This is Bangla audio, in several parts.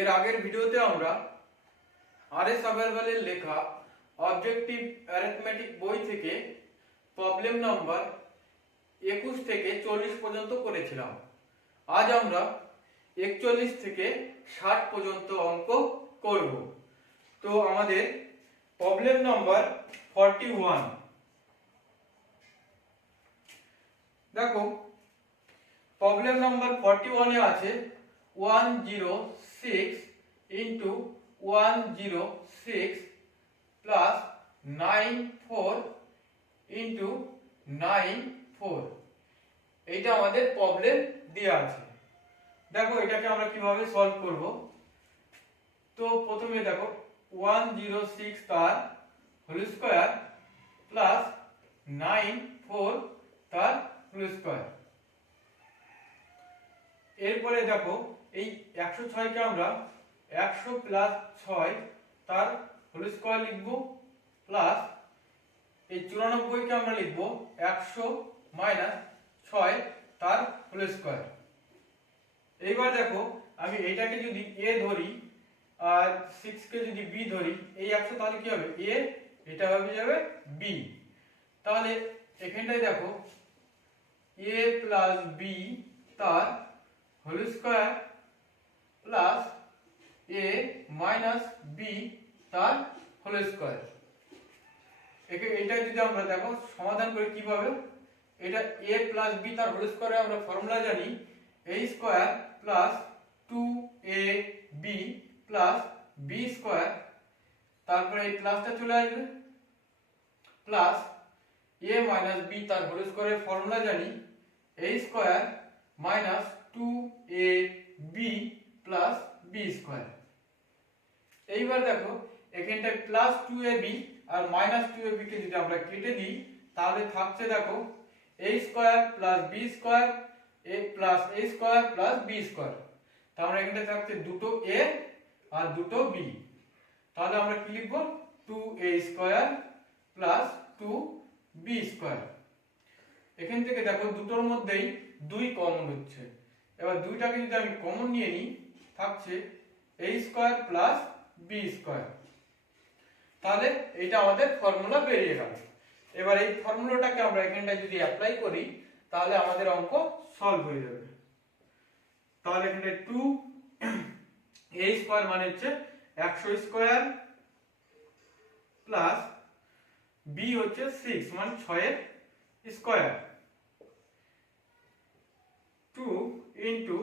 এর আগের ভিডিওতে আমরা আর.এস. আগরওয়ালের লেখা অবজেক্টিভ অ্যারিথমেটিক বই থেকে প্রবলেম নাম্বার 21 থেকে 40 পর্যন্ত করেছিলাম। আজ আমরা 41 থেকে 60 পর্যন্ত অঙ্ক করব। তো আমাদের প্রবলেম নাম্বার 41। দেখো প্রবলেম নাম্বার 41 এ আছে 106 into 106 plus 94 into 94। এইটা আমাদের প্রবলেম দেয়া আছে। দেখো এটাকে আমরা কিভাবে সলভ করব। তো প্রথমে দেখো 106 তার হোল স্কয়ার প্লাস 94 তার হোল স্কয়ার। এরপরে দেখো এই 106 কে আমরা 100 প্লাস 6 তার হোল স্কয়ার লিখব, প্লাস এই 94 কে আমরা লিখব 100 মাইনাস 6 তার হোল স্কয়ার। এইবার দেখো আমি এইটাকে যদি a ধরি আর 6 কে যদি b ধরি, এই 100 তাহলে কি হবে a, এটা হয়ে যাবে b। তাহলে এখানটায় দেখো a প্লাস b তার whole square plus a minus b তার হোল স্কয়ার। এটা যদি আমরা দেখো সমাধান করে কিভাবে, এটা a প্লাস b তার হোল স্কয়ারে আমরা ফর্মুলা জানি a square plus 2ab plus b square, তারপরে এই প্লাসটা চলে আসবে, প্লাস a মাইনাস b তার হোল স্কয়ারের ফর্মুলা জানি a square minus 2ab plus b square. এইবার দেখো এখানটায় প্লাস 2ab আর মাইনাস 2ab কে যদি আমরা কেটে দিই তাহলে থাকছে দেখো a square plus b square a plus a square plus b square. তাহলে এখানটায় থাকছে দুটো a আর দুটো b। তাহলে আমরা কি লিখব 2a square plus 2b square. এখান থেকে দেখো দুটোর মধ্যেই 2 কমন হচ্ছে। এবার দুইটাকে যদি আমি কমন নিয়ে নিই থাকছে a square plus b square. তাহলে এটা আমাদের ফর্মুলা বেরিয়ে গেল। এবার এই ফর্মুলাটাকে আমরা এখানটায় যদি অ্যাপ্লাই করি তাহলে আমাদের অঙ্ক সলভ হয়ে যাবে। তাহলে এখানে 2a স্কয়ার মানে হচ্ছে 100 স্কয়ার প্লাস b হচ্ছে 6 মানে 6 এর স্কয়ার, 2 ইনটু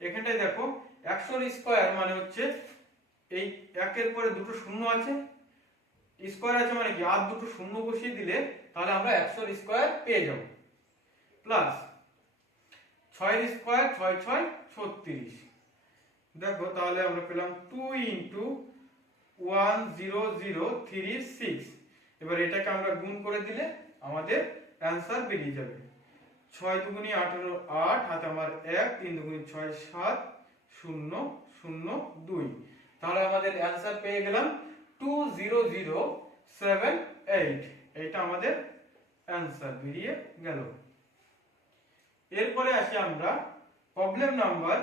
এখানটায় দেখো 100 এর স্কয়ার মানে হচ্ছে এই একের পরে দুটো শূন্য আছে, স্কয়ার আছে মানে কি আর দুটো শূন্য বসিয়ে দিলে তাহলে আমরা 100 এর স্কয়ার পেয়ে যাব, প্লাস 6 এর স্কয়ার 6 6 36। দেখো তাহলে আমরা পেলাম 2 ইনটু 10036। এবার এটাকে আমরা গুণ করে দিলে আমাদের অ্যানসার বেরিয়ে যাবে। 6 দুগুণে 18 8 হাতে আমার 1, 3 দুগুণে 6 7 0 0 2। তাহলে আমাদের অ্যানসার পেয়ে গেলাম 20078। এটা আমাদের অ্যানসার বেরিয়ে গেল। এরপরে আসি আমরা প্রবলেম নাম্বার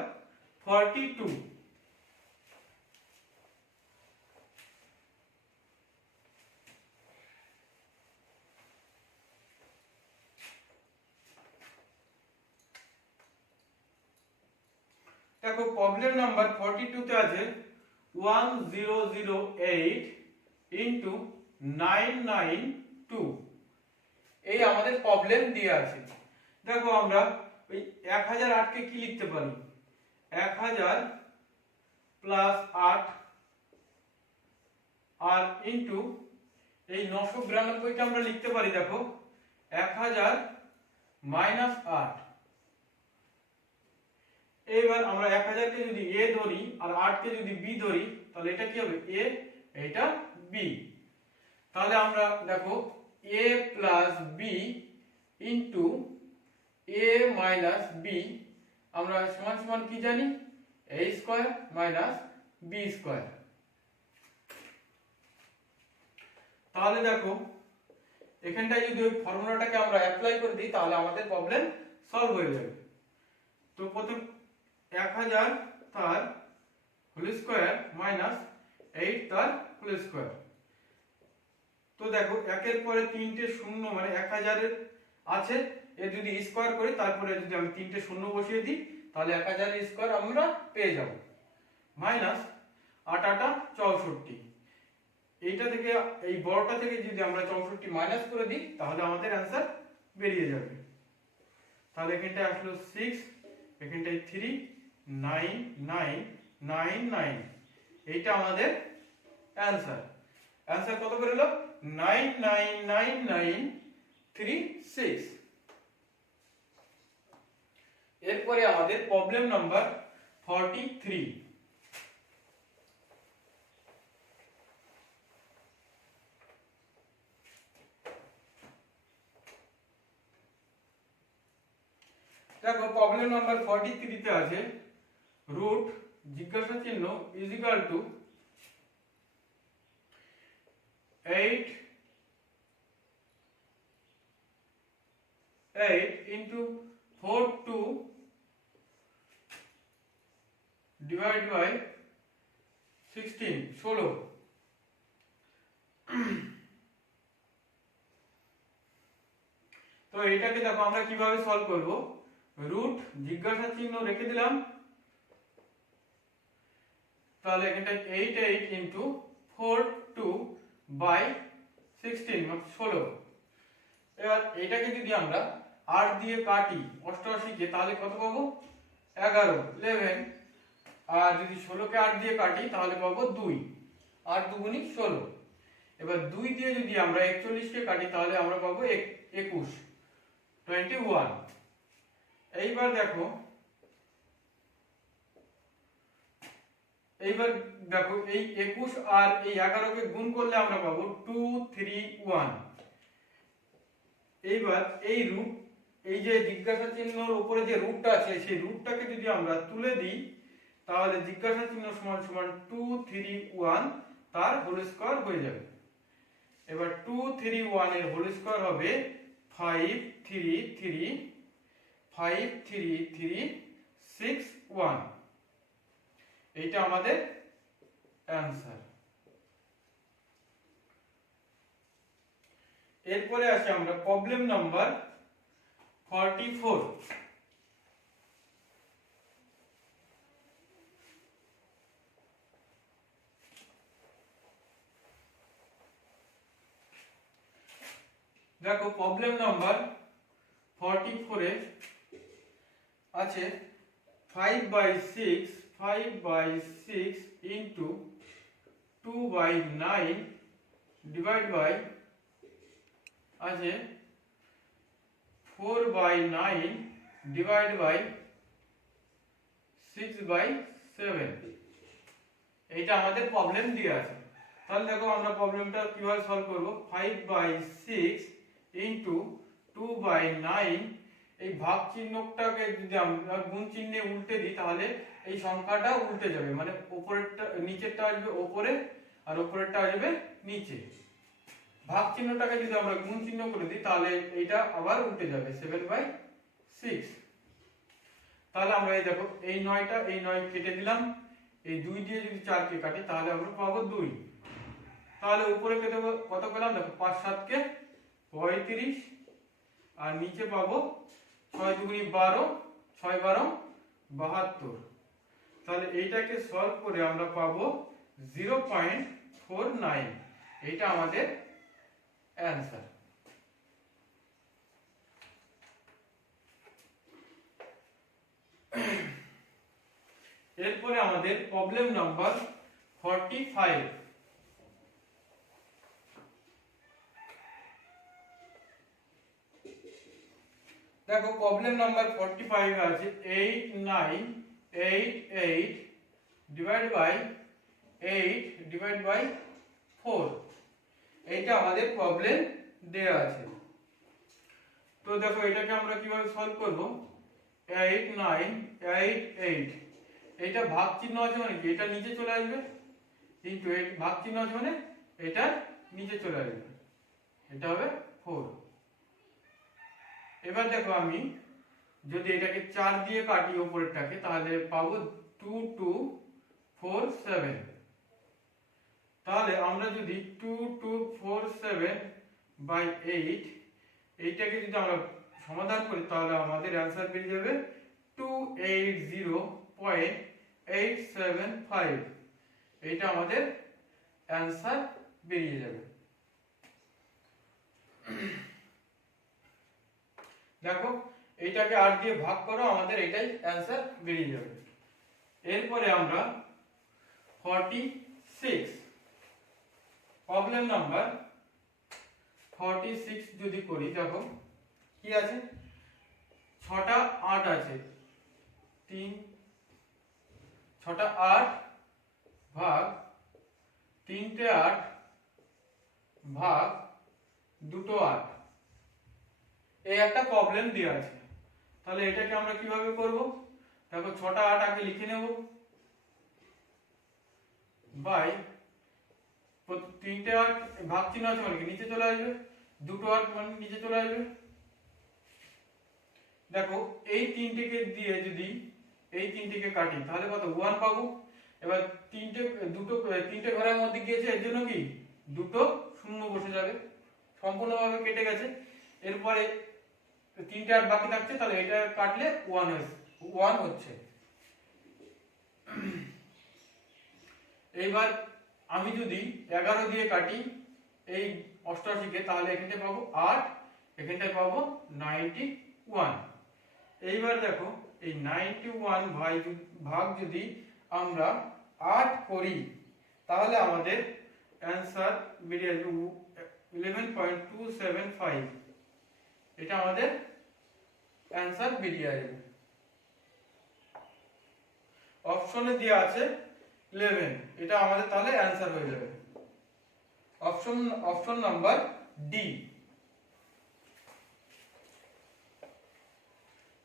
42। দেখো প্রবলেম নাম্বার 42 তে আছে 1008 into 992। এই আমাদের প্রবলেম দেয়া আছে। দেখো আমরা ওই 1008 কে কি লিখতে পারি, 1000 প্লাস 8 আর ইনটু এই 992 কে আমরা লিখতে পারি দেখো 1000 মাইনাস 8। এইবার আমরা 1000 কে যদি a ধরি আর 8 কে যদি b ধরি তাহলে এটা কি হবে a, এটা b। তাহলে আমরা দেখো a plus b into a minus b আমরা সমান সমান কি জানি a square minus b square. তাহলে দেখো এখানটায় যদি ওই ফর্মুলাটাকে আমরা অ্যাপ্লাই করে দিই তাহলে আমাদের প্রবলেম সলভ হয়ে যাবে। তো প্রথম 1000 তার হোল স্কয়ার মাইনাস 8 তার হোল স্কয়ার। তো দেখো একের পরে তিনটে শূন্য মানে 1000 এর আছে, এর যদি স্কয়ার করি তারপরে যদি আমি তিনটে শূন্য বসিয়ে দিই তাহলে 1000 এর স্কয়ার আমরা পেয়ে যাব, মাইনাস 8 8 64। এইটা থেকে এই বড়টা থেকে যদি আমরা 64 মাইনাস করে দিই তাহলে আমাদের অ্যান্সার বেরিয়ে যাবে। তাহলে এখানটায় আসলো 6, এখানটায় 3 9 9 9 9, এইটা আমাদের অ্যান্সার। অ্যান্সার কত করে এলো? 999936। এরপরে আমাদের প্রবলেম নাম্বার 43। দেখো প্রবলেম নাম্বার 43 তে আছে রুট জিজ্ঞাসা চিহ্ন is equal two 8 into 4 2 divided by 16 16। তো এটাকে দেখো আমরা কিভাবে সলভ করব, রুট জিজ্ঞাসা চিহ্ন রেখে দিলাম, তাহলে এটা 8 8 into 4 2 by 16 মানে 16। এবার এটাকে যদি আমরা 8 দিয়ে কাটি 88 কে তাহলে কত পাবো? 11 11। আর যদি 16 কে 8 দিয়ে কাটি তাহলে পাবো 2, 8 দুগুণী 16। এবার 2 দিয়ে যদি আমরা 41 কে কাটি তাহলে আমরা পাবো 21 21। এইবার দেখো এই 21 আর এই 11 কে গুণ করলে আমরা পাবো 2 3 1। এইবার এই রুট, এই যে জিজ্ঞাসা চিহ্নের উপরে যে রুটটা আছে সেই রুটটাকে যদি আমরা তুলে দিই তাহলে জিজ্ঞাসা চিহ্ন সমান সমান 2 3 1 তার হোল স্কয়ার হয়ে যাবে। এবার 2 3 1 এর হোল স্কয়ার হবে 5 3 3 5 3 3 6 1। এইটা আমাদের অ্যানসার। এরপরে আসি আমরা প্রবলেম নাম্বার 44। দেখো প্রবলেম নাম্বার 44 এ আছে 5/6 5/6 into 2/9 divided by আছে 4/9 divided by 6/7। এইটা আমাদের প্রবলেম দিয়ে আছে। তাহলে দেখো আমরা প্রবলেমটা কিভাবে সলভ করব, 5/6 into 2/9, এই ভাগ চিহ্নটাকে যদি আমরা গুণ চিহ্নে উল্টে দিই তাহলে এই সংখ্যাটা উল্টে যাবে, মানে উপরেরটা নিচেরটা আসবে উপরে আর উপরেরটা আসবে নিচে। ভাগ চিহ্নটাকে যদি আমরা গুণ চিহ্ন করে দিই তাহলে এইটা আবার উল্টে যাবে 7/6। তাহলে আমরা এই দেখো এই 9টা এই 9 কেটে দিলাম, এই 2 দিয়ে যদি 4 কে কাটি তাহলে আমরা পাবো 2। তাহলে উপরে কেটে কত পেলাম দেখো 5 7 কে 35 আর নিচে পাবো 6 দুগুণী 12 6 12 72। তাহলে এইটাকে সলভ করে আমরা পাবো 0.49। এইটা আমাদের অ্যানসার। এরপরে আমাদের প্রবলেম নাম্বার 45। দেখো প্রবলেম নাম্বার 45 আছে 8 9 8 8 ডিভাইড বাই 8 ডিভাইড বাই 4। এইটা আমাদের প্রবলেম দেয়া আছে। তো দেখো এটাকে আমরা কিভাবে সলভ করব, 8 9 8 8, এটা ভাগ চিহ্ন আছে মানে কি এটা নিচে চলে আসবে, ইনটু 8 ভাগ চিহ্ন আছে মানে এটা নিচে চলে আসবে, এটা হবে 4। এবার দেখো আমি যদি এটাকে 4 দিয়ে কাটি উপরেরটাকে তাহলে পাবো 2 2 247। তাহলে আমরা যদি 2247/8 এইটাকে যদি আমরা সমাধান করি তাহলে আমাদের অ্যান্সার বেরিয়ে যাবে 280.875। এইটা আমাদের অ্যান্সার বেরিয়ে যাবে। দেখো এইটাকে 8 দিয়ে ভাগ করো, আমাদের এটাই অ্যান্সার বেরিয়ে যাবে। এরপরে আমরা 46 প্রবলেম নাম্বার 46 যদি করি, দেখো কি আছে, 6টা 8 আছে, 6টা 8 ভাগ 3টে 8 ভাগ 2টো 8, এই একটা প্রবলেম দেওয়া আছে। তাহলে এটাকে আমরা কিভাবে করব, দেখো 6টা 8 আগে লিখে নেব, বাই 3টে 8 ভাগ চিহ্ন আছে মানে নিচে চলে আসবে, 2টো 8 মানে নিচে চলে আসবে। দেখো এই তিনটেকে দিয়ে যদি এই তিনটেকে কাটি তাহলে কত 1 পাবো। এবার তিনটে ঘরের মধ্যে গিয়েছে, এর জন্য কি 2টো শূন্য বসে যাবে, সম্পূর্ণভাবে কেটে গেছে। এরপরে 3টে 8 বাকি থাকছে, তাহলে এটা কাটলে 1 হচ্ছে। এইবার আমি যদি 11 দিয়ে কাটি এই 88কে, তাহলে এখানটায় পাবো 8, এখানটায় পাবো 91। এইবার দেখো এই 91 ভাগ যদি আমরা 8 করি তাহলে আমাদের অ্যান্সার বেরিয়ে আসবে 11.275। এটা আমাদের অ্যান্সার বেরিয়ে আসবে। অপশনে দেওয়া আছে 11, এটা আমাদের তাহলে অ্যান্সার হয়ে যাবে অপশন নাম্বার ডি।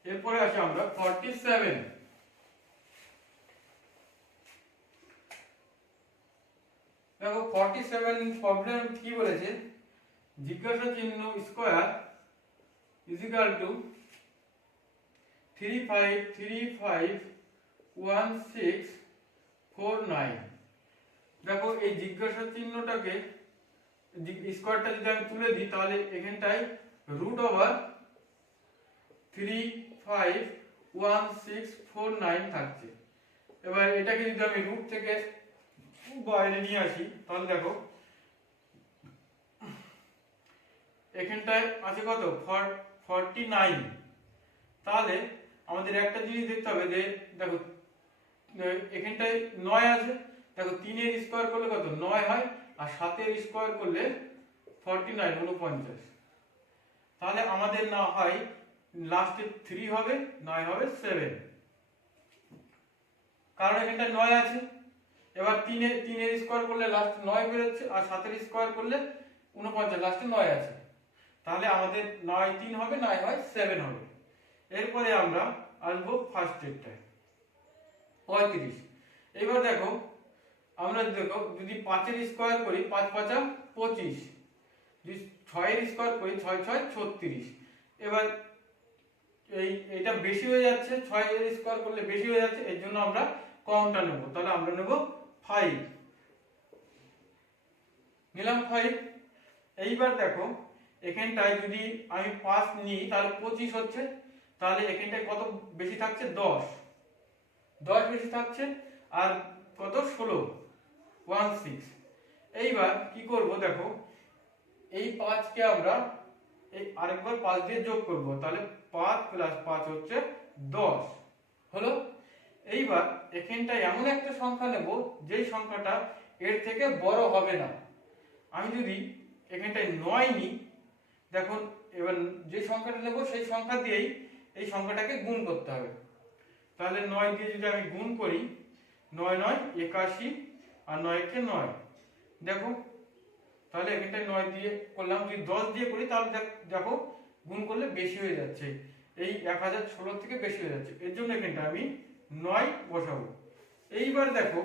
এরপরে আসি আমরা 47। দেখো 47 প্রবলেম কি বলেছে, জিজ্ঞাসা চিহ্ন স্কয়ার ইজিক্যাল টু 35351649। দেখো এই জিজ্ঞাসা চিহ্নটাকে স্কয়ারটা যদি আমি তুলে দিই তাহলে এখানটায় √351649 থাকছে। এবার এটাকে যদি আমি রুট থেকে বাইরে নিয়ে আসি তাহলে দেখো এখানটায় আছে কত 49। তাহলে আমাদের একটা জিনিস দেখতে হবে যে দেখো এখানটায় 9 আছে, দেখো 3 এর স্কয়ার করলে কত 9 হয়, আর 7 এর স্কয়ার করলে 49 49। তাহলে আমাদের না হয় লাস্টে 3 হবে, 9 হবে 7, কারণ এখানটায় 9 আছে। এবার 3 এর স্কয়ার করলে লাস্ট 9 বেরোচ্ছে, আর 7 এর স্কয়ার করলে 49, লাস্টে 9 আছে। তাহলে আমাদের 9 3 হবে, 9 হয় 7 হবে। এরপরে আমরা আসবো ফার্স্ট এরটায় 35। এবার দেখো আমরা দেখো যদি 5 এর স্কয়ার করি 5 5 25, যদি 6 এর স্কয়ার করি 6 6 36। এবার এইটা বেশি হয়ে যাচ্ছে, 6 এর স্কয়ার করলে বেশি হয়ে যাচ্ছে, এর জন্য আমরা কমটা নেব। তাহলে আমরা নেব 5, নিলাম 5। এইবার দেখো এখানটায় যদি আমি 5 নিই তাহলে 25 হচ্ছে, তাহলে এখানটায় কত বেশি থাকছে 10 বেশি থাকছে, আর কত 16 16। এইবার কি করব, দেখো এই 5 কে আমরা এই আরেকবার 5 দিয়ে যোগ করব, তাহলে 5 + 5 হচ্ছে 10 হলো। এইবার এখানটায় এমন একটা সংখ্যা নেব যেই সংখ্যাটা এর থেকে বড় হবে না। আমি যদি এখানটায় 9 নিই, দেখো এবার যে সংখ্যাটা নেব সেই সংখ্যা দিয়েই এই সংখ্যাটাকে গুণ করতে হবে। তাহলে 9 দিয়ে যদি আমি গুণ করি 9 9 81, আর 9 কে 9, দেখো তাহলে এখানটায় 9 দিয়ে করলাম। যদি 10 দিয়ে করি তাহলে দেখো গুণ করলে বেশি হয়ে যাচ্ছে, এই 1016 থেকে বেশি হয়ে যাচ্ছে, এর জন্য এখানটা আমি 9 বসাবো। এইবার দেখো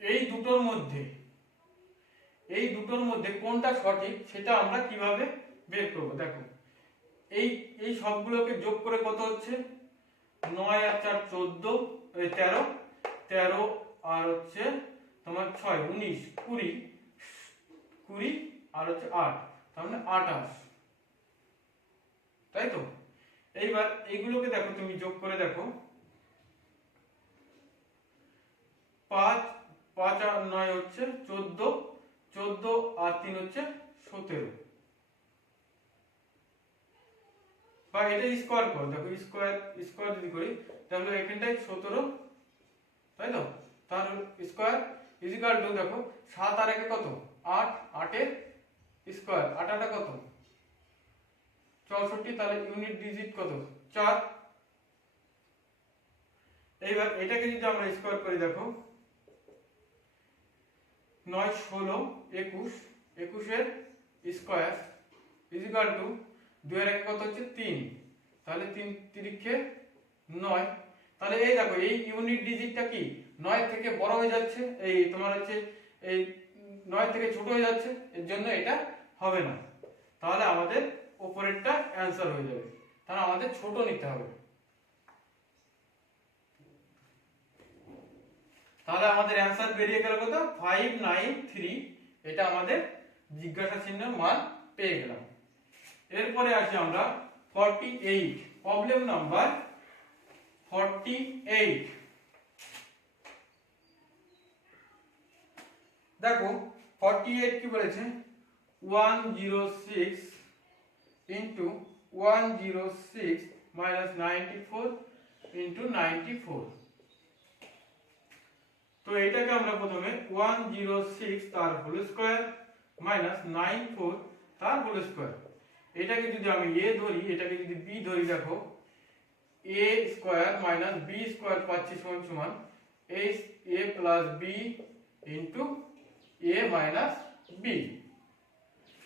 এই দুটোর মধ্যে কোনটা সঠিক সেটা আমরা কিভাবে বের করব। দেখো এই সবগুলোকে যোগ করে কত হচ্ছে 9 আর 4 14 13 13 আর হচ্ছে তোমার 6 19 20 20 আর হচ্ছে 8 তার মানে 28, তাই তো। এইবার এইগুলোকে দেখো, তুমি যোগ করে দেখো, 5 5 আর 9 হচ্ছে 14, 14 আর 3 হচ্ছে 17, বা এটা স্কয়ার করো, দেখো স্কয়ার স্কয়ার যদি করি তাহলে এখানটায় 17, তাই তো, তার স্কয়ার ইজিক্যাল টু দেখো 7 আর 1 কত 8, 8 এর স্কয়ার 8 8 কত 64, তাহলে ইউনিট ডিজিট কত 4। এইবার এটাকে যদি আমরা স্কয়ার করি দেখো 9 16 21, 21 এর স্কয়ার ইজিক্যাল টু 2 এর 1 কত হচ্ছে 3, তাহলে 3 তিরিক্ষে 9, তাহলে এই দেখো এই ইউনিট ডিজিটটা কি 9 থেকে বড় হয়ে যাচ্ছে, এই তোমার হচ্ছে এই 9 থেকে ছোট হয়ে যাচ্ছে, এর জন্য এটা হবে না। তাহলে আমাদের উপরেরটা অ্যানসার হয়ে যাবে, তাহলে আমাদের ছোট নিতে হবে। তাহলে আমাদের অ্যানসার বেরিয়ে গেল কত 593, এটা আমাদের জিজ্ঞাসা চিহ্নের মান পেয়ে গেলাম। এরপরে আসি আমরা 48, প্রবলেম নাম্বার 48। দেখো 48 কি বলেছে 106 into 106 minus 94 into 94। তো এটাকে আমরা প্রথমে 106 তার হোল স্কয়ার মাইনাস 94 তার হোল স্কয়ার, এটাকে যদি আমি a ধরি, এটাকে যদি b ধরি, দেখো a square minus b square পাচ্ছি সমান সমান a plus b into a minus b।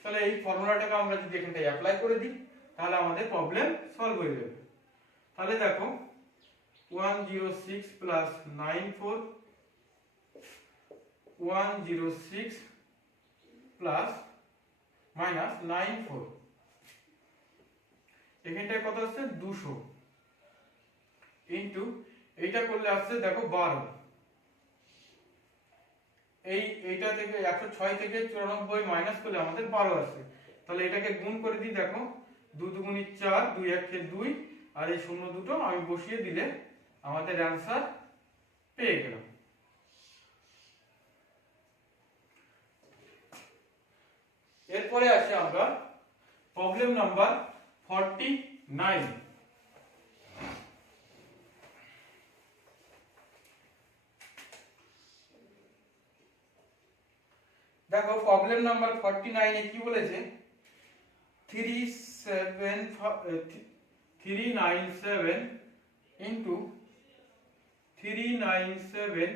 তাহলে এই ফর্মুলাটাকে আমরা যদি এখানটায় অ্যাপ্লাই করে দিই তাহলে আমাদের প্রবলেম সলভ হয়ে যাবে। তাহলে দেখো 106 প্লাস 94 106 প্লাস মাইনাস 94, এখানটায় কত আসছে 200 ইনটু এইটা করলে আসছে দেখো 12, এইটা থেকে 106 থেকে 94 মাইনাস করলে আমাদের 12 আসছে। তাহলে এটাকে গুণ করে দিই, দেখো 2 দুগুণে 4, 2 1 2, আর এই শূন্য দুটো আমি বসিয়ে দিলে আমাদের অ্যানসার পেয়ে গেলাম। এরপরে আসি আমরা প্রবলেম নাম্বার 49। দেখো প্রবলেম নাম্বার 49 এ কি বলেছে 397 into 397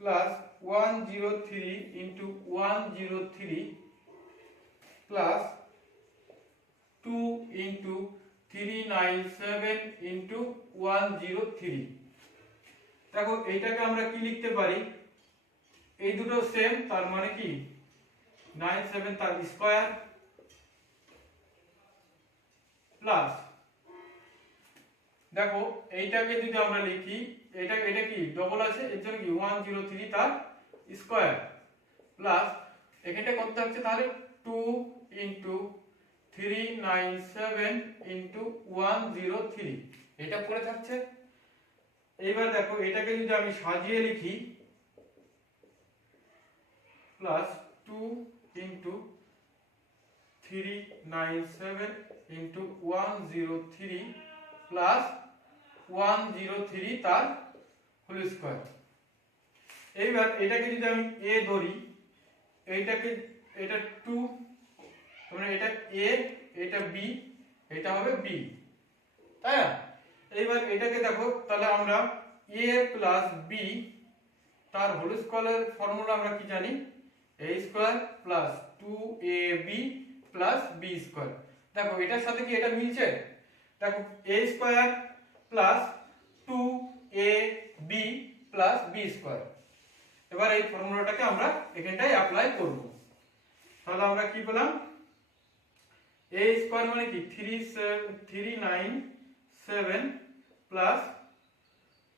plus 103 into 103 plus 2 into 397 into 103। দেখো এইটাকে আমরা কি লিখতে পারি, এই দুটো সেম, তার মানে কি 97 তার স্কয়ার প্লাস, দেখো এইটাকে যদি আমরা লিখি এটা কি ডবল আছে, এর জন্য কি 103 তার স্কয়ার প্লাস এখানটা কত থাকছে তাহলে 2 into 397 into 103, এটা পড়ে থাকছে। এইবার দেখো এটাকে যদি আমি সাজিয়ে লিখি প্লাস 2 into 397 into 103 প্লাস 103 তার হোল স্কয়ার। এইবার এটাকে যদি আমি a ধরি, এইটাকে এটা 2, মানে এটা a, এটা b, এটা হবে b, তাই না। এইবার এটাকে দেখো, তাহলে আমরা a প্লাস b তার হোল স্কয়ারের ফর্মুলা আমরা কি জানি, a square plus 2ab plus b square. দেখো এটার সাথে কি এটা মিলছে, দেখো a square plus 2ab plus b square. এবার এই ফর্মুলাটাকে আমরা এখানটায় অ্যাপ্লাই করব। তাহলে আমরা কি পেলাম a স্কয়ার মানে কি 397 প্লাস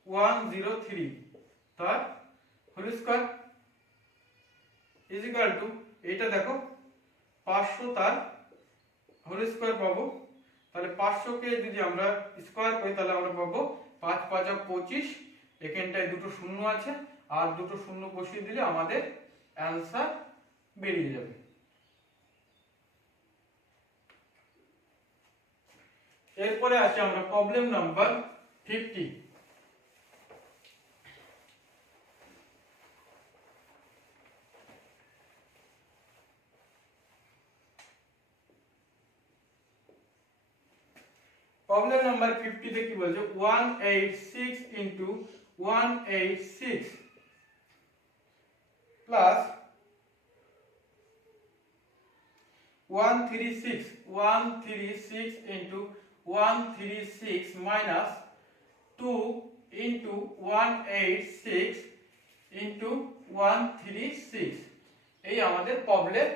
103 তার whole square is equal to, এটা দেখো 500 তার হোল স্কয়ার পাবো। তাহলে 500 কে যদি আমরা স্কয়ার করি তাহলে আমরা পাবো 5 5 25, এখানটায় দুটো শূন্য আছে আর দুটো শূন্য বসিয়ে দিলে আমাদের অ্যানসার বেরিয়ে যাবে। এরপরে আসি আমরা প্রবলেম নাম্বার 50। প্রবলেম নাম্বার 50 তে কি বলছে 186 into 186 plus 136 into 136 minus 2 into 186 into 136, এই আমাদের প্রবলেম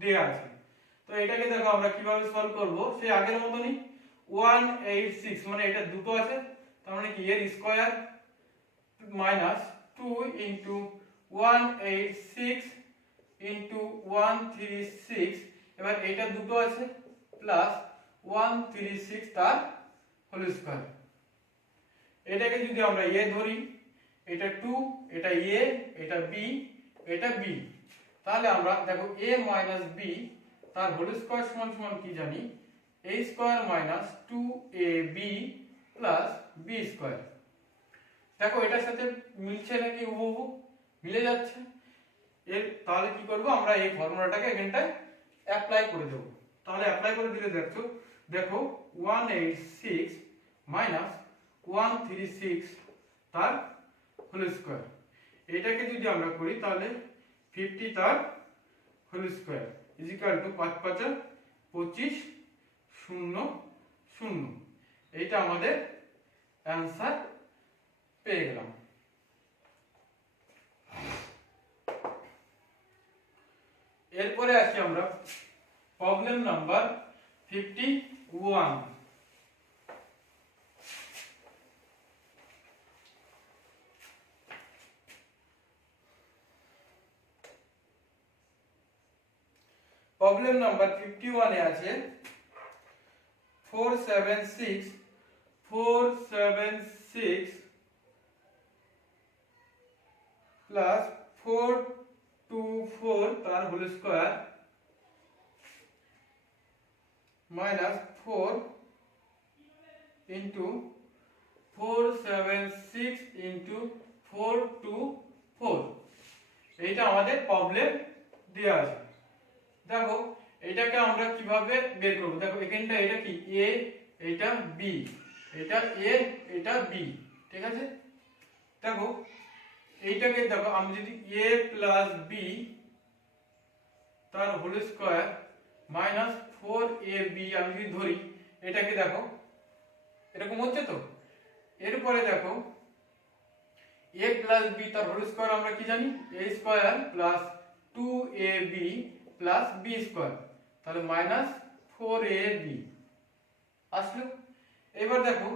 দেয়া আছে। তো এটাকে দেখো আমরা কিভাবে সলভ করব, সেই আগের মতনই 186 মানে এটা দুটো আছে, তার মানে কি এর স্কয়ার মাইনাস 2 ইনটু 186 ইনটু 136, এবার এটা দুটো আছে প্লাস 136 তার হোল স্কয়ার। এটাকে যদি আমরা a ধরি, এটা 2, এটা a, এটা b, এটা b, তাহলে আমরা দেখো a মাইনাস b তার হোল স্কয়ার সমান সমান কি জানি, a square minus 2ab plus b square. দেখো এটার সাথে মিলছে নাকি, হুবহু মিলে যাচ্ছে। এর তাহলে কি করব, আমরা এই ফর্মুলাটাকে এখানটায় অ্যাপ্লাই করে দেব। তাহলে অ্যাপ্লাই করে দিলে দেখো 186 মাইনাস 136 তার হোল স্কয়ার, এটাকে যদি আমরা করি তাহলে 50 তার whole square is equal to 5 5 25 0 0, এইটা আমাদের অ্যানসার পেয়ে গেলাম। এরপরে আসি আমরা প্রবলেম নাম্বার 51। প্রবলেম নাম্বার 51 এ আছে 476 প্লাস 424 তার whole square minus 4 into 476 into 424, এইটা আমাদের প্রবলেম দেয়া আছে। দেখো এটাকে আমরা কিভাবে বের করব, দেখো এখানটা এটা কি a, এটা b, এটা a, এটা b, ঠিক আছে। দেখো এইটাকে দেখো আমি যদি a প্লাস b তার হোল স্কয়ার মাইনাস 4ab আমি যদি ধরি, এটাকে দেখো এরকম হচ্ছে তো। এরপরে দেখো a প্লাস b তার হোল স্কয়ার আমরা কি জানি, a square plus 2ab plus b square, তাহলে মাইনাস 4ab আসলো। এবার দেখো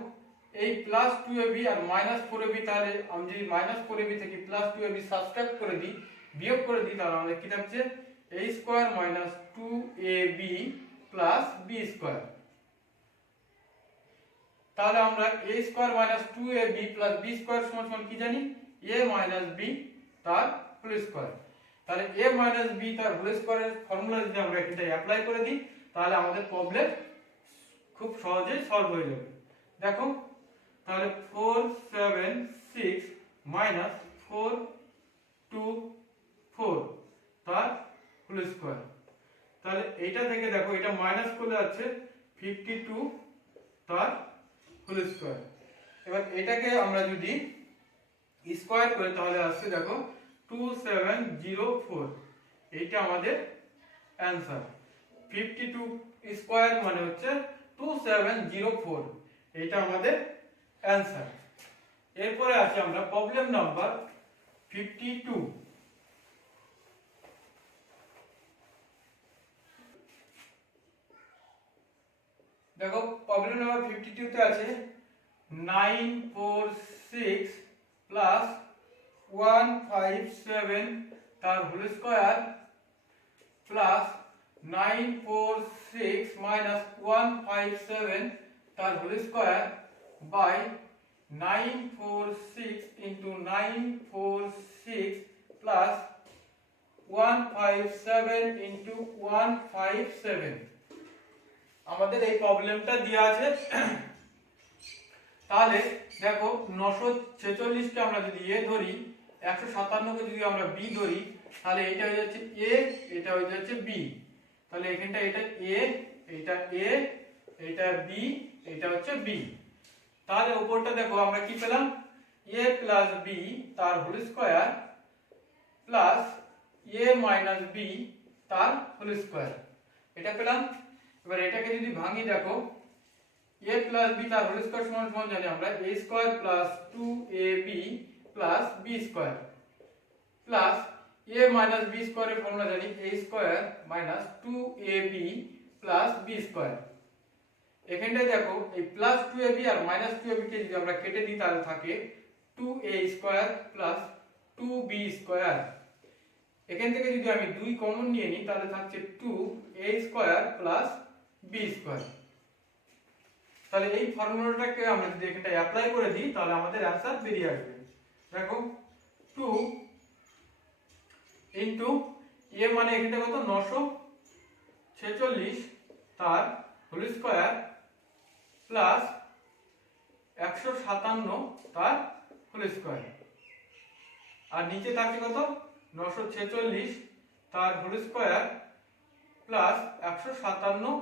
এই প্লাস 2ab আর মাইনাস 4ab, তাহলে আমি যদি মাইনাস 4ab থেকে প্লাস 2ab সাবট্রাক্ট করে দিই, বিয়োগ করে দিই, তাহলে আমাদের কি থাকছে a square minus 2ab plus b square. তাহলে আমরা a square minus 2ab plus b square সমান সমান কি জানি, a মাইনাস b তার হোল স্কয়ার। তাহলে a মাইনাস b তার হোল স্কয়ারের ফর্মুলা যদি আমরা এখানটা অ্যাপ্লাই করে দিই, তাহলে আমাদের প্রবলেম খুব সহজেই সলভ হয়ে যাবে। দেখো তাহলে 476 মাইনাস 424 তার হোল স্কয়ার, তাহলে এইটা থেকে দেখো এটা মাইনাস করলে আছে 52 তার হোল স্কয়ার। এবার এটাকে আমরা যদি স্কয়ার করি তাহলে আসছে দেখো 2704, এইটা আমাদের অ্যানসার। 52 স্কয়ার মানে হচ্ছে 2704, এইটা আমাদের অ্যানসার। এরপরে আছে আমরা প্রবলেম নাম্বার 52। দেখো প্রবলেম নাম্বার 52 তে আছে 946 প্লাস 157 তার হোল স্কয়ার প্লাস 946 মাইনাস 157 তার whole square by 946 into 946 plus 157 into 157। আমাদের এই প্রবলেমটা দেওয়া আছে। তাহলে দেখো 946 কে আমরা যদি a ধরি, 157 কে যদি আমরা b ধরি, তাহলে এটা হয়ে যাচ্ছে a, এটা হয়ে যাচ্ছে b। তাহলে এখানটা এটা a, এটা a, এটা b, এটা হচ্ছে b। তাহলে উপরটা দেখো আমরা কি পেলাম, a প্লাস b তার whole square plus a minus b তার হোল স্কয়ার, এটা পেলাম। এবার এটাকে যদি ভাঙি দেখো a প্লাস b তার হোল স্কয়ার সমান সমান জানি আমরা a square plus 2ab plus b square plus a minus b স্কয়ারের ফর্মুলা জানি a square minus 2ab plus b square. এখানটায় দেখো এই প্লাস 2ab আর মাইনাস 2ab কে যদি আমরা কেটে দিই তাহলে থাকে 2a square plus 2b square. এখান থেকে যদি আমি 2 কমন নিয়ে নিই তাহলে থাকছে 2a square plus b square. তাহলে এই ফর্মুলাটাকে আমরা যদি এখানটা অ্যাপ্লাই করে দিই তাহলে আমাদের आंसर বেরিয়ে আসবে। দেখো 2 ইনটু a মানে এখানটা কত 946 তার হোল স্কয়ার প্লাস 157 তার হোল স্কয়ার, আর নিচে থাকছে কত 946 তার হোল স্কয়ার প্লাস 157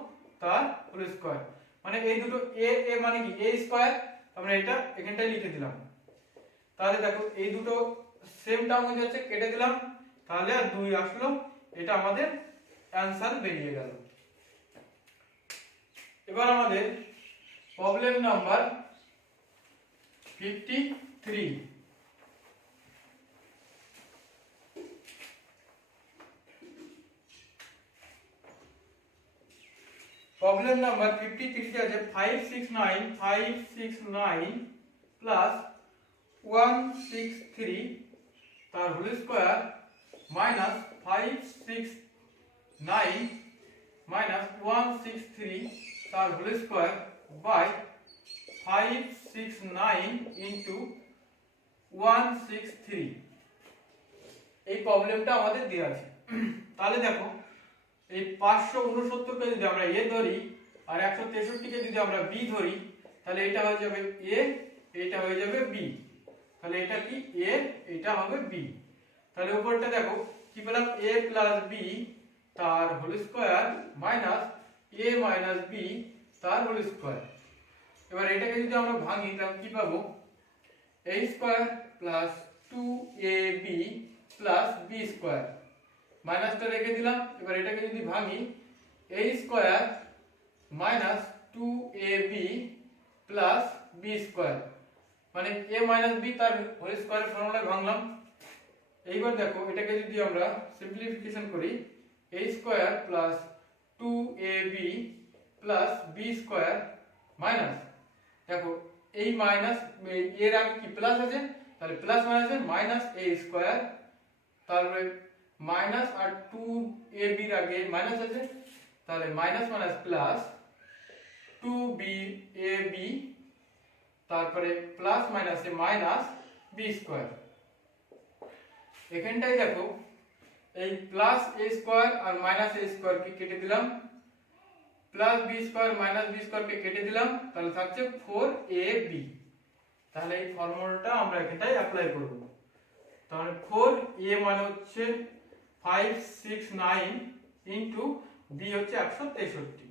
তার হোল স্কয়ার। মানে এই দুটো a a মানে কি a স্কয়ার, আমরা এটা এখানটায় লিখে দিলাম। তাহলে দেখো এই দুটো সেম টার্ম হয়ে যাচ্ছে, কেটে দিলাম, তাহলে আর 2 আসলো, এটা আমাদের आंसर বেরিয়ে গেল। এবার আমাদের প্রবলেম নাম্বার 53। প্রবলেম নাম্বার 53 তে আছে 569 প্লাস 163 তার হোল স্কয়ার মাইনাস 569 মাইনাস 163 তার হোল স্কয়ার বাই 569 ইনটু 163। এই প্রবলেমটা আমাদের দেওয়া আছে। তাহলে দেখো এই 569 কে যদি আমরা a ধরি আর 163 কে যদি আমরা b ধরি তাহলে এটা হয়ে যাবে a, এটা হয়ে যাবে b। তাহলে এটা কি a, এটা হবে b। তাহলে উপরটা দেখো কি পেলাম a প্লাস b তার whole square minus a minus b তার হোল স্কয়ার। এবার এটাকে যদি আমরা ভাঙি তাহলে কি পাবো a square plus 2ab plus b square, মাইনাসটা রেখে দিলাম। এবার এটাকে যদি ভাঙি a square minus 2ab plus b square, মানে a মাইনাস b তার হোল স্কয়ারের ফর্মুলায় ভাঙলাম। এইবার দেখো এটাকে যদি আমরা সিম্পলিফিকেশন করি a square plus 2ab plus b square minus, দেখো এই মাইনাস এর আগে কি প্লাস আছে, তাহলে প্লাস মাইনাসে মাইনাস a স্কয়ার, তারপরে মাইনাস আর 2ab এর আগে মাইনাস আছে, তাহলে মাইনাস মাইনাস প্লাস 2ab, তারপরে প্লাস মাইনাসে মাইনাস b স্কয়ার। এখানটায় দেখো এই প্লাস a স্কয়ার আর মাইনাস a স্কয়ার কে কেটে দিলাম, plus b square minus b square কে কেটে দিলাম, তাহলে থাকছে 4ab। তাহলে এই ফর্মুলাটা আমরা এখানটায় অ্যাপ্লাই করব। তাহলে 4a মানে হচ্ছে 569 ইনটু b হচ্ছে 163,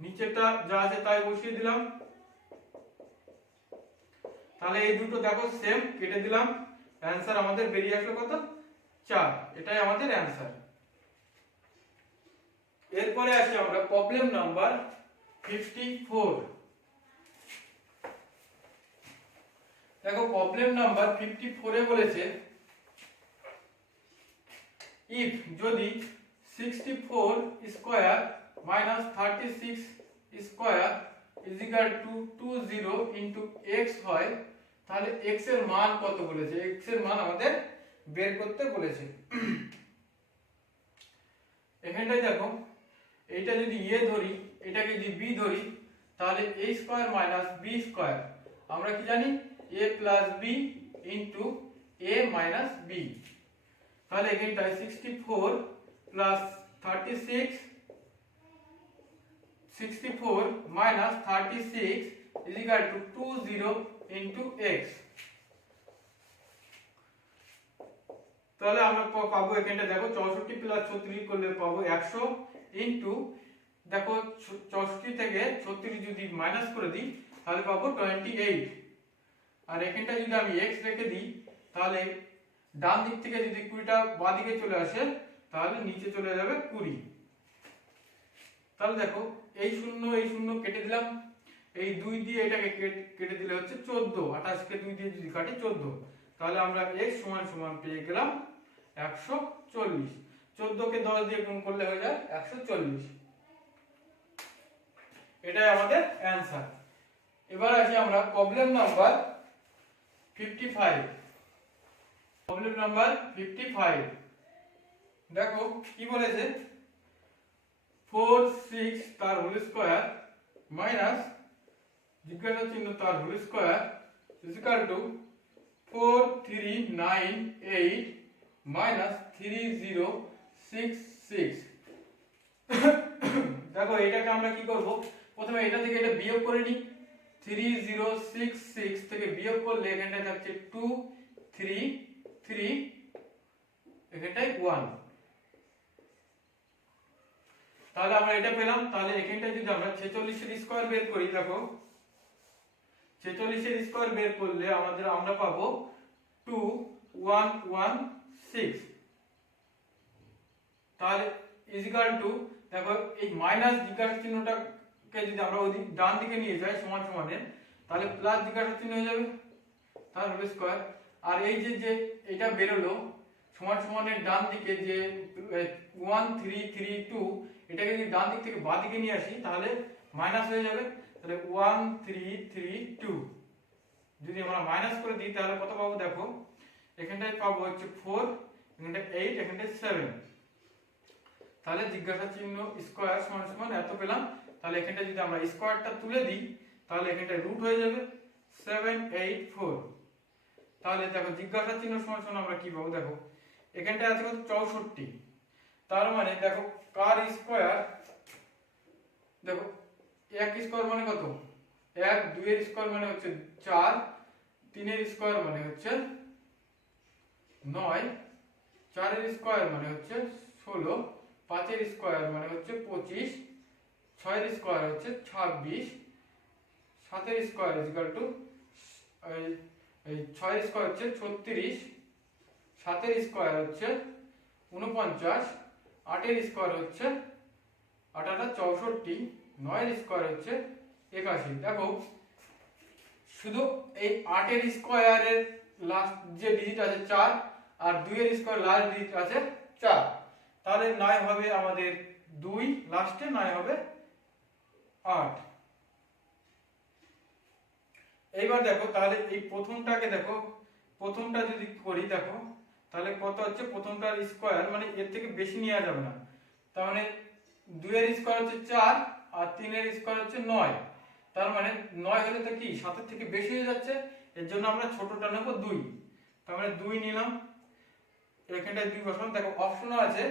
নিচেটা যা আছে তাই বসিয়ে দিলাম। তাহলে এই দুটো দেখো সেম, কেটে দিলাম, आंसर আমাদের বেরিয়ে আসলো কত 4, এটাই আমাদের आंसर। এরপরে আসি আমরা প্রবলেম নাম্বার 54। দেখো প্রবলেম নাম্বার 54 এ বলেছে ইফ যদি 64 square minus 36 square is equal two 20 into x হয়, তাহলে x এর মান কত বলেছে? x এর মান আমাদের বের করতে বলেছে। এখানটায় দেখো, এইটা যদি a ধরি, এটাকে যদি b ধরি, তাহলে a square minus b square, আমরা কি জানি? a plus b into a minus b। তাহলে এখানটায় 64 plus 64 minus 36 is equal two 20 into x। তাহলে আমরা পাবো, এখানটা দেখো 64 প্লাস 36 করলে পাবো 100 ইনটু, দেখো 64 থেকে 36 যদি মাইনাস করে দিই তাহলে পাবো 28। আর এখানটা যদি আমি x রেখে দিই, তাহলে ডান দিক থেকে যদি 20টা বাঁ দিকে চলে আসে, তাহলে নিচে চলে যাবে 20। তাহলে দেখো, এই শূন্য কেটে দিলাম, এই 2 দিয়ে এটাকে কেটে দিলে হচ্ছে 14, 28 কে 2 দিয়ে যদি কাটি 14, তাহলে আমরা x সমান সমান পেয়ে গেলাম 140। 14 কে 10 দিয়ে গুণ করলে হয়ে যায় 140। এটাই আমাদের অ্যানসার। এবার আসি আমরা প্রবলেম নাম্বার 55। প্রবলেম নাম্বার 55, দেখো কি বলেছে? 4 6 তার হোল স্কয়ার মাইনাস জিজ্ঞাসা চিহ্ন তার whole square is equal to 4 3 9 8 minus 3 0 6 6। দেখো এটাকে আমরা কি করব? প্রথমে এটা থেকে এটা বিয়োগ করে নিই। 3 0 6 6 থেকে বিয়োগ করলে এখানটা থাকছে 2 3 3, এখানটায় 1। তাহলে আমরা এটা পেলাম। তাহলে এখানটায় যদি আমরা 46 এর স্কয়ার বের করি, দেখো 46 এর স্কয়ার বের করলে আমরা পাবো 2116। তাহলে ইজ ইকুয়াল টু, দেখো এই মাইনাস জিজ্ঞাসা চিহ্নটাকে যদি আমরা ওই ডান দিকে নিয়ে যাই সমান সমানে, তাহলে প্লাস জিজ্ঞাসা চিহ্ন হয়ে যাবে তার হোল স্কয়ার। আর এই যে এটা বেরোলো সমান সমানের ডান দিকে যে 1332, এটাকে যদি ডান দিক থেকে বাঁ দিকে নিয়ে আসি তাহলে মাইনাস হয়ে যাবে। তাহলে 1332 যদি আমরা মাইনাস করে দিই তাহলে কত পাবো? দেখো এখানটায় পাবো হচ্ছে 4, এখানটায় 8, এখানটায় 7। তাহলে জিজ্ঞাসা চিহ্ন স্কয়ার সমান সমান এত পেলাম। তাহলে এখানটা যদি আমরা স্কয়ারটা তুলে দিই তাহলে এখানটায় রুট হয়ে যাবে 784। তাহলে দেখো জিজ্ঞাসা চিহ্ন সমান সমান আমরা কি পাবো? দেখো এখানটায় আছে কত? 64। তার মানে দেখো কার স্কয়ার, দেখো 1 স্কয়ার মানে কত? 1, 2 এর স্কয়ার মানে হচ্ছে 4, 3 এর স্কয়ার মানে হচ্ছে 9, 4 এর স্কয়ার মানে হচ্ছে 16, 5 এর স্কয়ার মানে হচ্ছে 25, 6 এর স্কয়ার হচ্ছে 26, 7 এর স্কয়ার ইজ ইকুয়াল টু, এই 6 এর স্কয়ার হচ্ছে 36, 7 এর স্কয়ার হচ্ছে 49, 8 এর স্কয়ার হচ্ছে 8 64, 9 এর স্কয়ার হচ্ছে 81। দেখো শুধু এই 8 এর স্কয়ারের লাস্ট যে ডিজিট আছে 4, আর 2 এর স্কয়ার লাস্ট ডিজিট আছে 4। তাহলে 9 হবে আমাদের 2, লাস্টে 9 হবে 8। এইবার দেখো তাহলে এই প্রথমটাকে দেখো, প্রথমটা যদি করি দেখো তাহলে কত হচ্ছে? প্রথমটার স্কয়ার মানে এর থেকে বেশি নেওয়া যাবে না। তার মানে 2 এর স্কয়ার হচ্ছে 4 আর 3 এর স্কয়ার হচ্ছে 9। তার মানে 9 হলে তো কি 7 এর থেকে বেশি হয়ে যাচ্ছে, এর জন্য আমরা ছোটটা নেব 2। তার মানে 2 নিলাম, এখানটায় 2 বসালাম। দেখো অপশন আছে,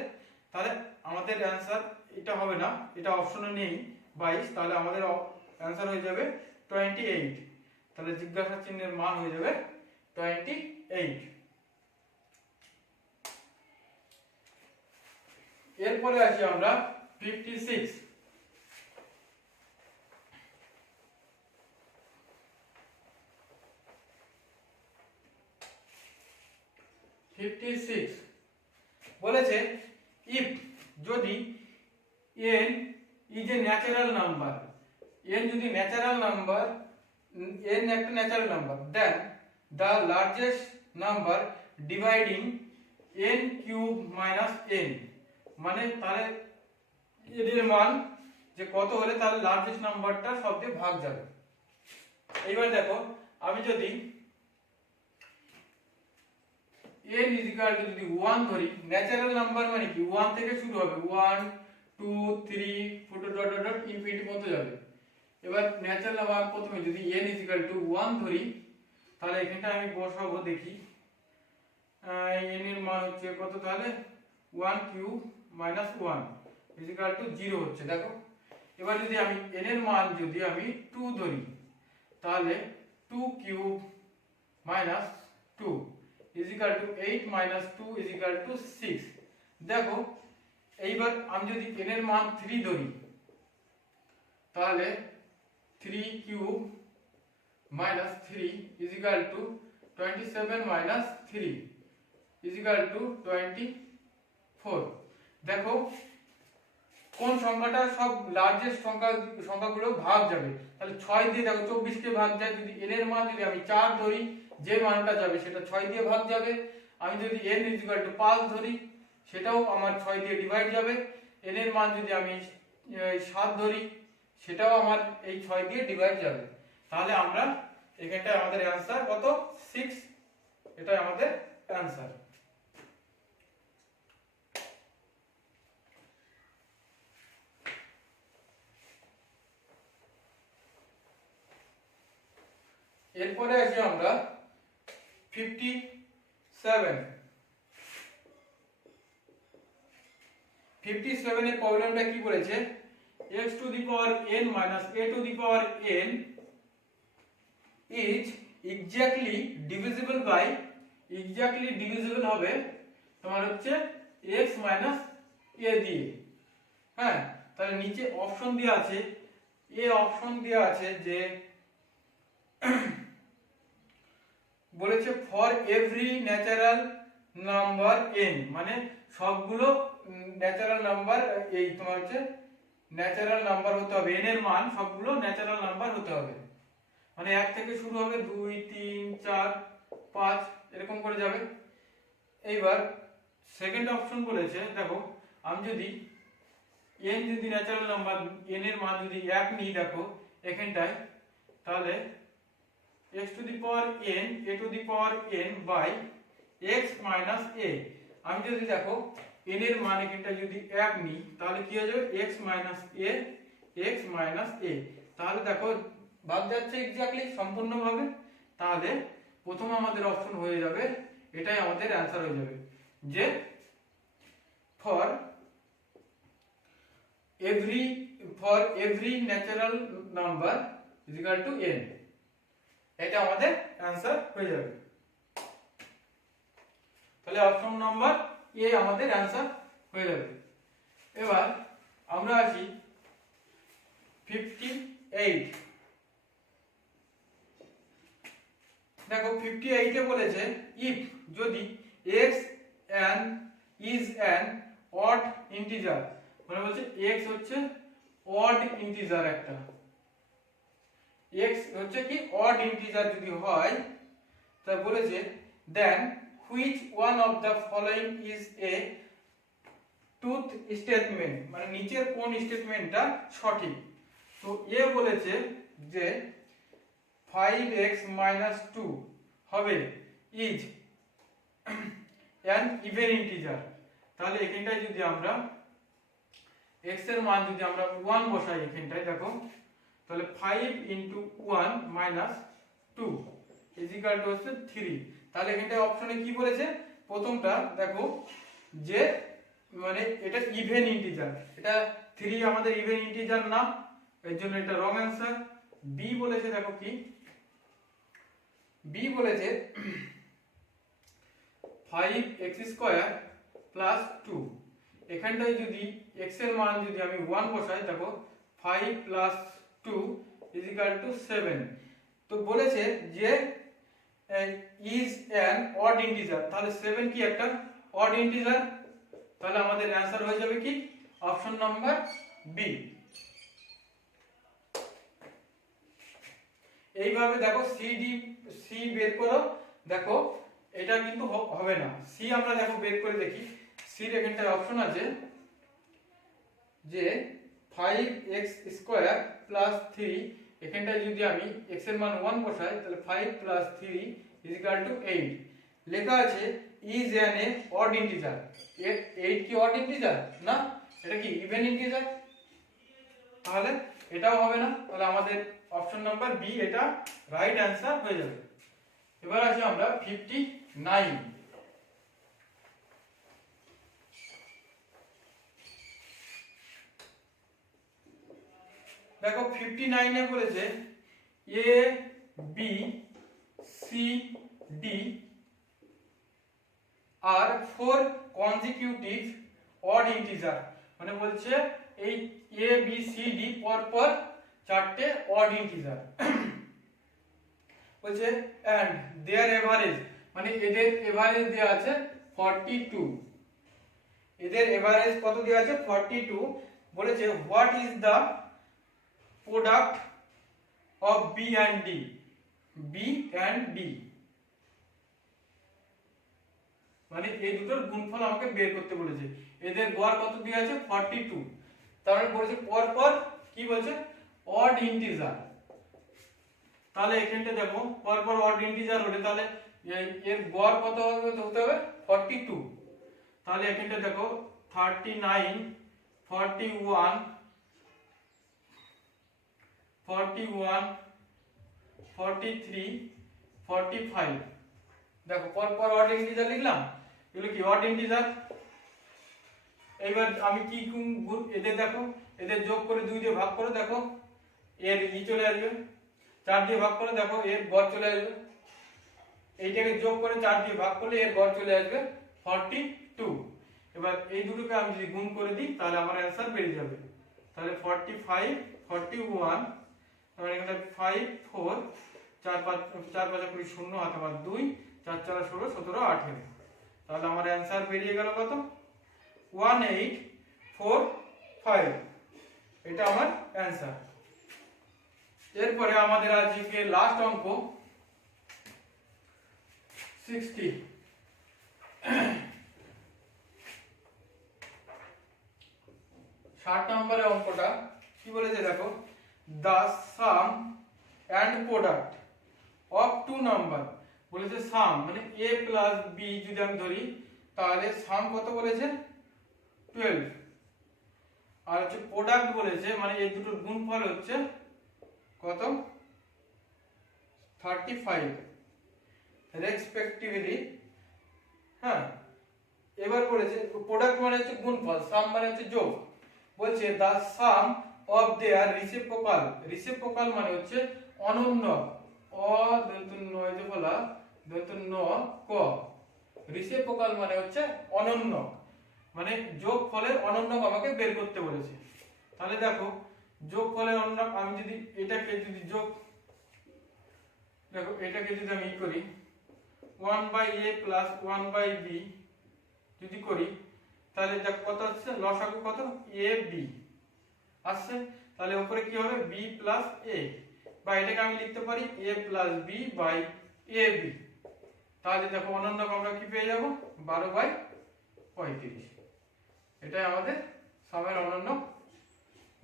তাহলে আমাদের অ্যানসার এটা হবে না, এটা অপশনে নেই 22। তাহলে আমাদের অ্যানসার হয়ে যাবে 28। তাহলে জিজ্ঞাসা চিহ্নের মান হয়ে যাবে 28। এরপরে আসি আমরা 56। 56 বলেছে ইফ যদি n is a natural number, n যদি ন্যাচারাল নাম্বার, n একটা natural number, then the largest number dividing n³ - n, মানে তাহলে এর মান যে কত হলে তাহলে লার্জেস্ট নাম্বারটা সব দিয়ে ভাগ যাবে। এইবার দেখো আমি যদি n যদি 1 ধরি, ন্যাচারাল নাম্বার মানে কি 1 থেকে শুরু হবে, 1 2 3 4 ডট ডট ডট ইনফিনিটি পর্যন্ত যাবে। এবার ন্যাচারাল নাম্বার প্রথমে যদি n 1 ধরি, তাহলে এখানটা আমি বসাবো, দেখি n এর মান হচ্ছে কত, তাহলে 1 কিউব মাইনাস 1 0 হচ্ছে। দেখো এবার যদি আমি n এর মান যদি আমি 2 ধরি, তাহলে 2 কিউব মাইনাস 2 8 মাইনাস 2 6। দেখো এইবার আমি যদি n এর মান 3 ধরি, তাহলে 3 কিউব মাইনাস 3 27 মাইনাস 3 24। দেখো কোন সংখ্যাটা সব লার্জেস্ট সংখ্যাগুলো ভাগ যাবে, তাহলে 6 দিয়ে দেখো 24 কে ভাগ যায়। যদি n এর মান যদি আমি 4 ধরি, যে মানটা যাবে সেটা 6 দিয়ে ভাগ যাবে। আমি যদি n 5 ধরি, সেটাও আমার 6 দিয়ে ডিভাইড যাবে। n এর মান যদি আমি 7 ধরি, সেটাও আমার এই 6 দিয়ে ডিভাইড যাবে। তাহলে আমরা এখানটায় আমাদের অ্যানসার কত, 6, এটাই আমাদের অ্যানসার। এরপরে আসি আমরা 57 এর প্রবলেমটা কি বলেছে, x to the power n minus a to the power n is exactly divisible হবে তোমার হচ্ছে x মাইনাস a দিয়ে। হ্যাঁ, তাহলে নিচে অপশন দেওয়া আছে, অপশন দেওয়া আছে যে বলেছে for every natural number n, মানে সবগুলো ন্যাচারাল নাম্বার, এই তোমার হচ্ছে ন্যাচারাল নাম্বার হতে হবে, n এর মান সবগুলো ন্যাচারাল নাম্বার হতে হবে। মানে 1 থেকে শুরু হবে, 2 3 4 5 এরকম করে যাবে। এইবার সেকেন্ড অপশন বলেছে, দেখো আমি যদি n যদি ন্যাচারাল নাম্বার n এর মান যদি 1 নিই, দেখো এখানটায়, তাহলে x to the power n a to the power n by x minus a। আমি যদি দেখো n এর মান এখানটা যদি 1 নিই, তাহলে কি হয়ে যাবে x মাইনাস a। তাহলে দেখো ভাগ যাচ্ছে এক্স্যাক্টলি সম্পূর্ণভাবে। তাহলে প্রথম আমাদের অপশন হয়ে যাবে, এটাই আমাদের অ্যানসার হয়ে যাবে, যে for every natural number is equal two n। এটা আমাদের অ্যানসার হয়ে যাবে। তাহলে অপশন নাম্বার এ আমাদের অ্যানসার হয়ে যাবে। এবার আমরা আসি 58। দেখো 58 এ বলেছে ইফ যদি x is an odd integer, মানে বলছে x হচ্ছে odd integer, একটা x হচ্ছে কি odd integer যদি হয়, তা বলেছে then which one of the following is a truth statement, মানে নিচের কোন স্টেটমেন্টটা সঠিক। তো এ বলেছে যে 5x 2 হবে is an even integer। তাহলে এখানটায় যদি আমরা x এর মান যদি আমরা 1 বসাই এখানটায়, দেখো তাহলে 5 * 1 - 2 = হচ্ছে 3। তাহলে এখানটায় অপশনে কি বলেছে, প্রথমটা দেখো যে মানে এটা ইভেন ইন্টিজার, এটা 3 আমাদের ইভেন ইন্টিজার না, এর জন্য এটা রং অ্যানসার। বি বলেছে, দেখো কি বি বলেছে 5x² + 2। এখানটায় যদি x এর মান যদি আমি 1 বসাই, দেখো 5 + 2 = 7। তো বলেছে যে is an odd integer, তাহলে 7 কি একটা odd integer। তাহলে আমাদের অ্যানসার হয়ে যাবে কি অপশন নাম্বার বি। এইভাবে দেখো সি বের করো, দেখো এটা কিন্তু হবে না। সি আমরা দেখো বের করে দেখি, সির এখানটায় অপশন আছে যে 5x স্কয়ার প্লাস 3, এখানটায় যদি আমি x এর মান 1 বসাই তাহলে 5 প্লাস 3 8 লেখা আছে is an odd integer। 8 কি odd integer না, এটা কি ইভেন ইন্টিজার, তাহলে এটাও হবে না, তাহলে আমাদের অপশন নাম্বার বি এটা রাইট অ্যান্সার হয়ে যাবে। এবার আসি আমরা 59। দেখো 59 এ বলেছে A B C D R 4 consecutive odd integer, মানে বলছে এই এ বি সি ডি পর পর চারটে অড ইন্টিজার বলছে এন্ড देयर এভারেজ, মানে এদের এভারেজ দেয়া আছে 42, এদের এভারেজ কত দেয়া আছে 42। বলেছে what is the product of B and D, B and D, মানে এই দুটোর গুণফল আমাকে বের করতে বলেছে। এদের গড় কত দেয়া আছে 42, তাহলে বলেছে পর পর কি বলছে অড ইন্টিজার, তাহলে এখানটা দেখো পর পর অড ইন্টিজার হলে তাহলে এর গড় কত হতে হবে 42, তাহলে এখানটা দেখো 39 41 41 43 45, দেখো পর পর অড ইন্টিজার লিখলাম, এগুলো কি অড ইন্টিজার। এবার আমি কি এদের দেখো, এদের যোগ করে 2 দিয়ে ভাগ করে দেখো এর ই চলে আসবে, 4 দিয়ে ভাগ করে দেখো এর গড় চলে আসবে, এইটাকে যোগ করে 4 দিয়ে ভাগ করলে এর গড় চলে আসবে 42। এবার এই দুটোকে আমি যদি গুণ করে দিই তাহলে আমার অ্যানসার বেরিয়ে যাবে, তাহলে 45 41, তাহলে এখানে 5 4 4 5 4 5 20 0 হাতে বাদ 2 4 4 16 17 18, তাহলে আমার অ্যানসার বেরিয়ে গেল কত 1845, এটা আমার অ্যানসার। এরপরে আমাদের আজকে লাস্ট অঙ্ক 60। 60 নম্বরের অঙ্কটা কি বলেছে দেখো, the sum and product of two number, বলেছে সাম মানে a প্লাস b যদি আমি ধরি তাহলে সাম কত বলেছে 12, আর হচ্ছে প্রোডাক্ট বলেছে মানে এই দুটোর গুণফল হচ্ছে কত 35 রেসপেক্টিভলি। হ্যাঁ, এবার বলেছে প্রোডাক্ট মানে হচ্ছে গুণফল, সাম মানে হচ্ছে যোগ, বলছে the sum of their reciprocal, reciprocal মানে হচ্ছে অনন্য, রিসিপ্রোকাল মানে হচ্ছে অনন্য, মানে যোগফলের অনন্যক আমাকে বের করতে বলেছে। তাহলে দেখো যোগফলের অনন্যক আমি যদি এটাকে যদি যোগ, দেখো এটাকে যদি আমি করি 1/a + 1/b যদি করি তাহলে দেখো কত হচ্ছে লসাগু কত ab আসছে, তাহলে উপরে কি হবে b + a, বা এটাকে আমি লিখতে পারি a + b/ab, তাহলে দেখো অনন্যক আমরা কি পেয়ে যাব 12/35, এটাই আমাদের সামের অনন্যক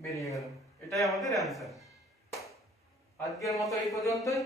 বেরিয়ে গেল, এটাই আমাদের অ্যানসার। আজকের মতো এই পর্যন্তই।